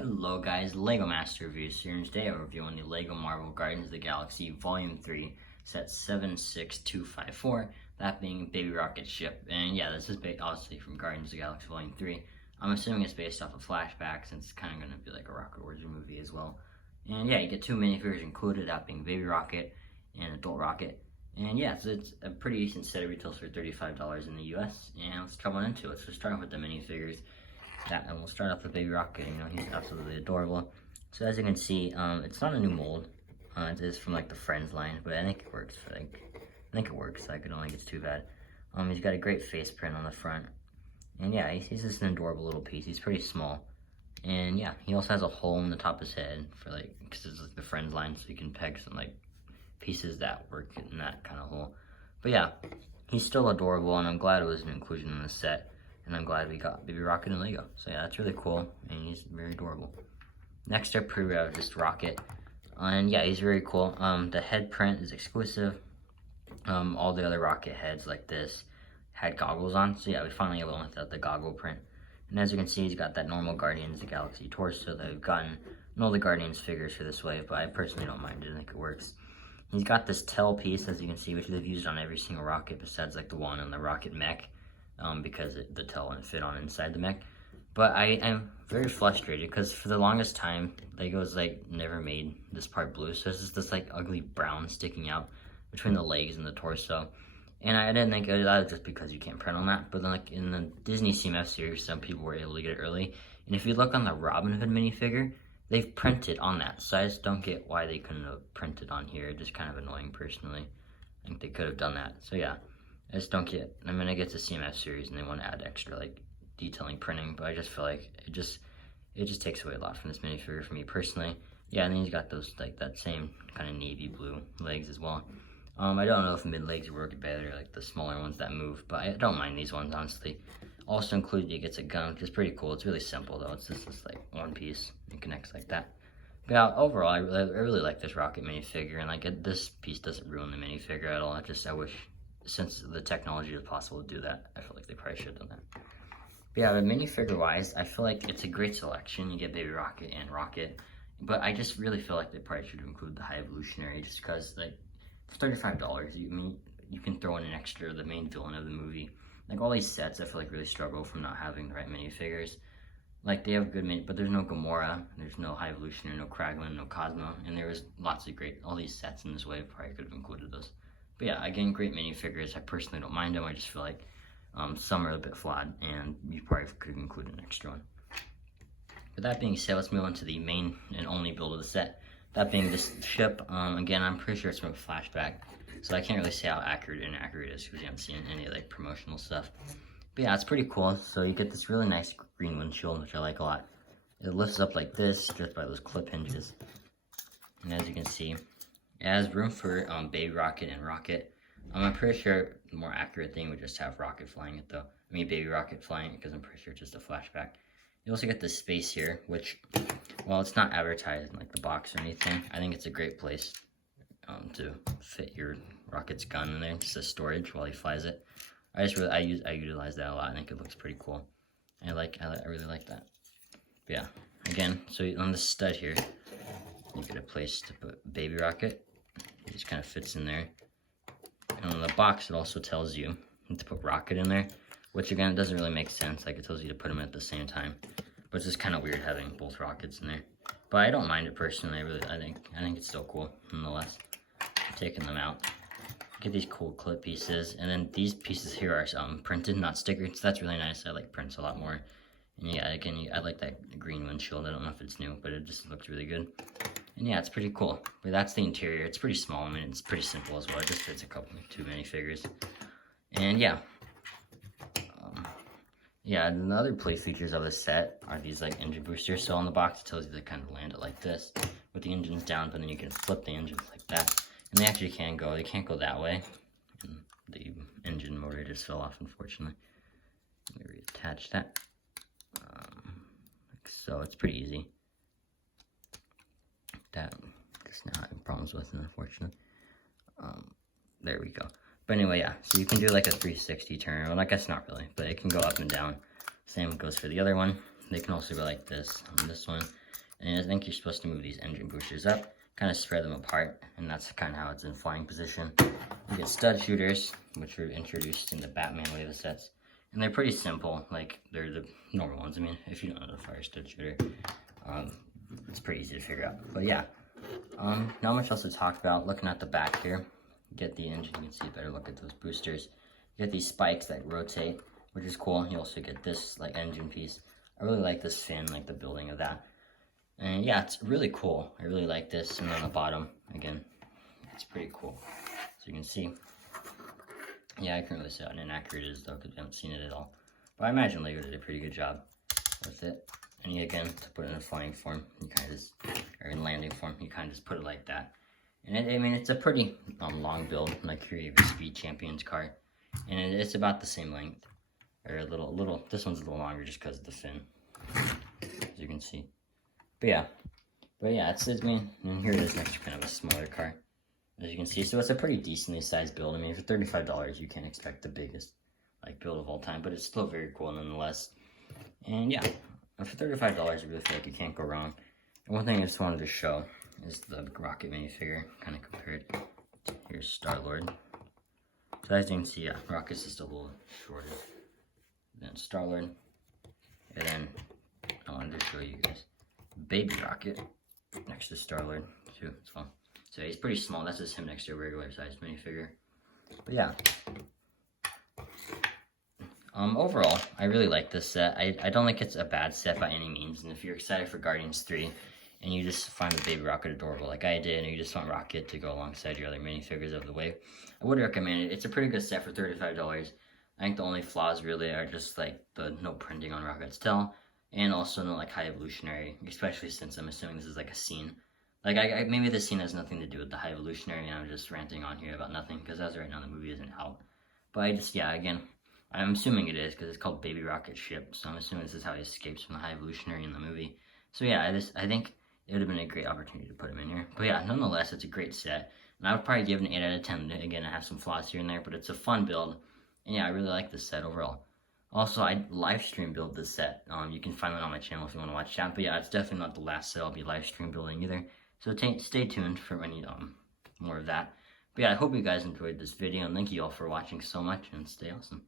Hello guys, Lego Master Reviews here, and today I'm reviewing the Lego Marvel Guardians of the Galaxy Volume 3, set 76254, that being Baby Rocket ship. And yeah, this is obviously from Guardians of the Galaxy Volume 3. I'm assuming it's based off a flashback, since it's kind of going to be like a Rocket Origin movie as well. And yeah, you get two minifigures included, that being Baby Rocket and Adult Rocket. And yeah, so it's a pretty decent set. It retails for $35 in the US, and let's come on into it. So starting with the minifigures. And we'll start off with Baby Rocket. You know, he's absolutely adorable. So as you can see, it's not a new mold. It is from like the Friends line, but I think it works. I think it works. I don't think it's too bad. He's got a great face print on the front, and yeah, he's just an adorable little piece. He's pretty small, and yeah, he also has a hole in the top of his head for like, because it's like the Friends line, so you can peg some like pieces that work in that kind of hole. But yeah, he's still adorable, and I'm glad it was an inclusion in the set. And I'm glad we got Baby Rocket and Lego. So yeah, that's really cool, and he's very adorable. Next up, we have just Rocket. And yeah, he's very cool. The head print is exclusive. All the other Rocket heads like this had goggles on. So yeah, we finally went without the goggle print. And as you can see, he's got that normal Guardians of the Galaxy torso that we've gotten in all the Guardians figures for this wave, but I personally don't mind it. I think it works. He's got this tail piece, as you can see, which they've used on every single Rocket besides like the one on the Rocket mech. Because the tail wouldn't fit on inside the mech. But I am very frustrated because for the longest time, Lego's like never made this part blue, so it's just this like ugly brown sticking out between the legs and the torso. And I didn't think that was just because you can't print on that, but then like in the Disney CMF series, some people were able to get it early. And if you look on the Robin Hood minifigure, they've printed on that, so I just don't get why they couldn't have printed on here. It's just kind of annoying personally. I think they could have done that, so yeah. I just don't get, I mean, I get the CMF series and they want to add extra like detailing printing, but I just feel like it just takes away a lot from this minifigure for me personally. Yeah, and then he's got those like that same kind of navy blue legs as well. I don't know if mid legs work better, like the smaller ones that move, but I don't mind these ones honestly. Also included, he gets a gun, which is pretty cool. It's really simple though. It's just this like one piece. It connects like that. But yeah, overall, I really like this Rocket minifigure, and like this piece doesn't ruin the minifigure at all. I wish, since the technology is possible to do that, I feel like they probably should have done that. But yeah, the minifigure wise, I feel like it's a great selection. You get Baby Rocket and Rocket, but I just really feel like they probably should include the High Evolutionary, just because like it's $35. You can throw in an extra, the main villain of the movie. Like all these sets, I feel like really struggle from not having the right minifigures. Like they have good but there's no Gamora, there's no High Evolutionary, no Kraglin, no Cosmo, and there was lots of great, all these sets in this wave probably could have included those. But yeah, again, great minifigures. I personally don't mind them. I just feel like some are a bit flawed, and you probably could include an extra one. With that being said, let's move on to the main and only build of the set. That being this ship. Again, I'm pretty sure it's from a flashback, so I can't really say how accurate or inaccurate it is because you haven't seen any like promotional stuff. But yeah, it's pretty cool. So you get this really nice green windshield, which I like a lot. It lifts up like this, just by those clip hinges. And as you can see, it has room for Baby Rocket and Rocket. I'm pretty sure the more accurate thing would just have Rocket flying it though. I mean Baby Rocket flying it, because I'm pretty sure it's just a flashback. You also get this space here, which, well, it's not advertised in like the box or anything. I think it's a great place to fit your Rocket's gun in there, just as storage while he flies it. I utilize that a lot. I think it looks pretty cool. I really like that. But yeah, again, so on this stud here, you get a place to put Baby Rocket. It just kind of fits in there. And on the box, it also tells you to put Rocket in there, which again, it doesn't really make sense. Like it tells you to put them at the same time, but it's just kind of weird having both Rockets in there. But I don't mind it personally. I think it's still cool nonetheless. Taking them out, get these cool clip pieces, and then these pieces here are printed, not stickered. So that's really nice. I like prints a lot more. And yeah, again, I like that green windshield. I don't know if it's new, but it just looks really good. And yeah, it's pretty cool. But that's the interior. It's pretty small. I mean, it's pretty simple as well. It just fits two minifigures. And yeah. Yeah, and the other play features of the set are these like engine boosters. So on the box, it tells you to kind of land it like this with the engines down, but then you can flip the engines like that. And they actually can't go that way. And the engine motor just fell off, unfortunately. Let me reattach that. So it's pretty easy. That just now having problems with it, unfortunately. There we go. But anyway, yeah, so you can do like a 360 turn. Well, I guess not really, but it can go up and down. Same goes for the other one. They can also go like this on this one. And I think you're supposed to move these engine boosters up, kind of spread them apart, and that's kind of how it's in flying position. You get stud shooters, which were introduced in the Batman wave of sets. And they're pretty simple, like they're the normal ones. I mean, if you don't know how to fire a stud shooter, it's pretty easy to figure out. But yeah, not much else to talk about. Looking at the back here, you get the engine, you can see a better look at those boosters. You get these spikes that rotate, which is cool. You also get this like engine piece. I really like this fin, like the building of that. And yeah, it's really cool. I really like this. And on the bottom, again, it's pretty cool. So you can see. Yeah, I can't really say how inaccurate it is though, because we haven't seen it at all. But I imagine LEGO did a pretty good job with it. And you, again, to put it in a flying form, you kind of just, or in landing form, you kind of just put it like that. And I mean, it's a pretty long build, like here you have a Speed Champions car. And it's about the same length. Or a little, this one's a little longer just because of the fin, as you can see. But yeah, it's, I mean, and here it is next to kind of a smaller car, as you can see. So it's a pretty decently sized build. I mean, for $35, you can't expect the biggest, like, build of all time, but it's still very cool nonetheless. And yeah, for $35, I really feel like you can't go wrong. And one thing I just wanted to show is the Rocket minifigure, kind of compared. Here's Star-Lord. So as you can see, yeah, Rocket's just a little shorter than Star-Lord. And then I wanted to show you guys Baby Rocket next to Star-Lord too. It's fun. So he's pretty small. That's just him next to a regular sized minifigure. But yeah. Overall, I really like this set. I don't think it's a bad set by any means. And if you're excited for Guardians 3 and you just find the Baby Rocket adorable like I did, and you just want Rocket to go alongside your other minifigures of the wave, I would recommend it. It's a pretty good set for $35. I think the only flaws really are just like the no printing on Rocket's tail, and also no like high evolutionary, especially since I'm assuming this is like a scene. Like maybe the scene has nothing to do with the high evolutionary, and I'm just ranting on here about nothing because as of right now the movie isn't out. But I just, yeah, again, I'm assuming it is because it's called Baby Rocket Ship, so I'm assuming this is how he escapes from the high evolutionary in the movie. So yeah, I think it would have been a great opportunity to put him in here. But yeah, nonetheless, it's a great set, and I would probably give it an 8 out of 10. Again, I have some flaws here and there, but it's a fun build. And yeah, I really like this set overall. Also, I live stream build this set. You can find that on my channel if you want to watch that. But yeah, it's definitely not the last set I'll be live stream building either. So stay tuned for any more of that. But yeah, I hope you guys enjoyed this video, and thank you all for watching so much, and stay awesome.